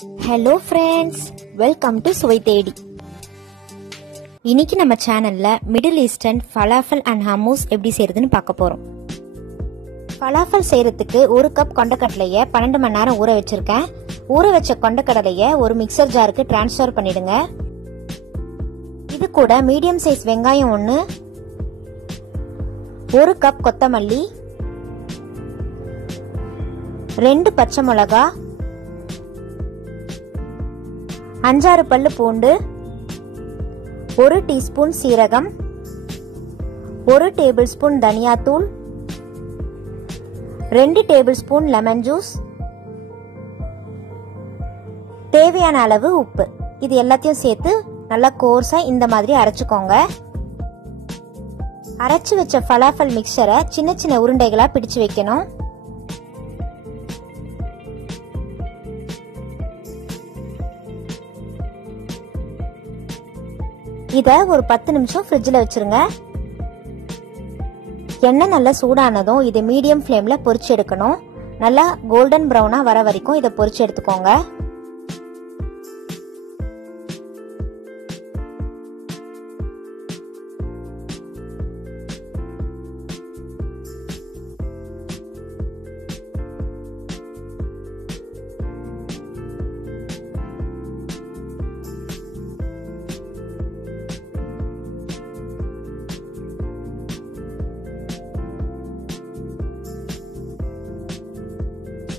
Hello friends, welcome to சுவை தேடி. இன்னைக்கு நம்ம சேனல்ல middle eastern falafel and hummus எப்படி செய்யறதுன்னு பார்க்க போறோம். falafel செய்யறதுக்கு 1 கப் கொண்டைக்கடலையை 12 மணி நேரம் ஊற வச்சிருக்கேன். ஊற வச்ச கொண்டைக்கடலையை ஒரு மிக்சர் ஜாருக்கு ட்ரான்ஸ்ஃபர் பண்ணிடுங்க. இது கூட மீடியம் சைஸ் வெங்காயம் 1, 1 கப் கொத்தமல்லி, 2 பச்சை மிளகா, 5-6 பல்லு பூண்டு, 1 டீஸ்பூன் சீரகம், 1 டேபிள் ஸ்பூன் தனியாத்தூள், 2 டேபிள் ஸ்பூன் லெமன் ஜூஸ், தேவையான அளவு உப்பு. இது எல்லாத்தையும் சேர்த்து நல்லா கோர்ஸா இந்த மாதிரி அரைச்சுக்கோங்க. அரைச்சு வச்ச falafel மிக்சரை சின்ன சின்ன உருண்டைகளா பிடிச்சு வைக்கணும். இத ஒரு 10 நிமிஷம் ஃப்ரிட்ஜ்ல வச்சிருங்க. எண்ணெய் நல்லா சூடானதும் இதை மீடியம் ஃப்ளேம்ல பொரிச்சு எடுக்கணும். நல்லா கோல்டன் பிரவுனா வர வரைக்கும் இதை பொரிச்சு எடுத்துக்கோங்க.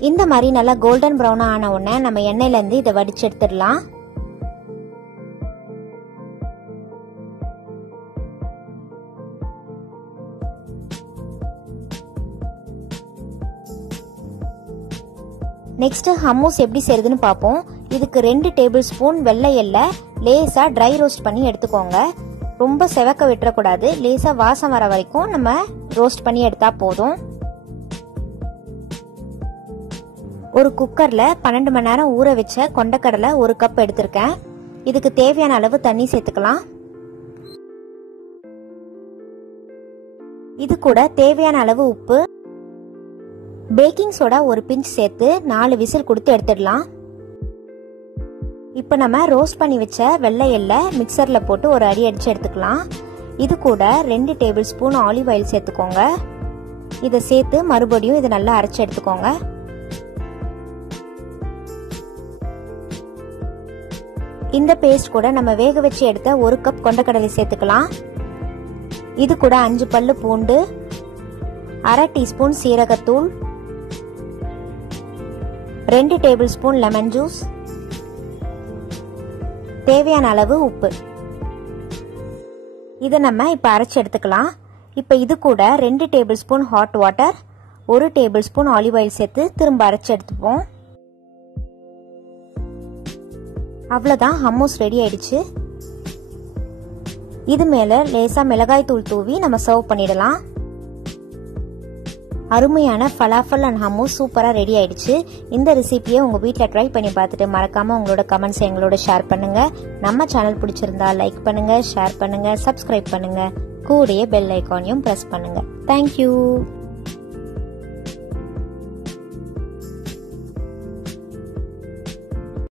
இந்த மாதிரி நல்லா கோல்டன் பிரவுனா ஆன உடனே நம்ம எண்ணெயில இருந்து இதை வடிச்சு எடுத்துடலாம். நெக்ஸ்ட் ஹம்மூஸ் எப்படி செய்யறதுன்னு பார்ப்போம். இதுக்கு 2 டேபிள் ஸ்பூன் வெள்ளை எள்ளை லேசா ட்ரை ரோஸ்ட் பண்ணி எடுத்துக்கோங்க. ரொம்ப செவக்க விட்டுறக்கூடாது. லேசா வாசம் வர வரைக்கும் நம்ம ரோஸ்ட் பண்ணி எடுத்தா போதும். ஒரு குக்கர்ல 12 மணி நேரம் ஊற வச்ச கொண்டைக்கடலை 1 கப் எடுத்திருக்கேன். இதுக்கு தேவையான அளவு தண்ணி சேர்த்துக்கலாம். இது கூட தேவையான அளவு உப்பு, பேக்கிங் சோடா ஒரு பிஞ்ச் சேர்த்து 4 விசில் கொடுத்து எடுத்துடலாம். இப்ப நம்ம ரோஸ்ட் பண்ணி வச்ச வெள்ளை எள்ளை மிக்சர்ல போட்டு ஒரு அடி அடிச்சு எடுத்துக்கலாம். இது கூட 2 டேபிள் ஸ்பூன் ஆலிவ் ஆயில் சேர்த்துக்கோங்க. இதை சேர்த்து மறுபடியும் இதை நல்லா அரைச்சு எடுத்துக்கோங்க. இந்த பேஸ்ட் கூட நம்ம வேக வச்சு எடுத்த 1 கப் கொண்டைக்கடலை சேர்த்துக்கலாம். இது கூட 5 பல்லு பூண்டு, 1/2 டீஸ்பூன் சீரகத்தூள், 2 டேபிள் ஸ்பூன் லெமன் ஜூஸ், தேவையான அளவு உப்பு. இதை நம்ம இப்ப அரைச்சு எடுத்துக்கலாம். இப்ப இது கூட 2 table spoon hot water, 1 table spoon olive oil சேர்த்து திரும்ப அரைச்சு எடுத்துப்போம். அவ்வளவுதான், ஹம்மூஸ் ரெடி ஆயிடுச்சு. இது மேல லேசா மிளகாய் தூள் தூவி நம்ம சர்வ் பண்ணிடலாம். அருமையான falafel and hummus சூப்பரா ரெடி ஆயிடுச்சு. இந்த ரெசிபியை உங்க வீட்ல ட்ரை பண்ணி பார்த்துட்டு மறக்காம உங்களோட கமெண்ட்ஸ் எங்களோட ஷேர் பண்ணுங்க. நம்ம சேனல் பிடிச்சிருந்தா லைக் பண்ணுங்க, ஷேர் பண்ணுங்க, சப்ஸ்கிரைப் பண்ணுங்க. கூடயே பெல் ஐகானையும் பிரஸ் பண்ணுங்க. தேங்க்யூ.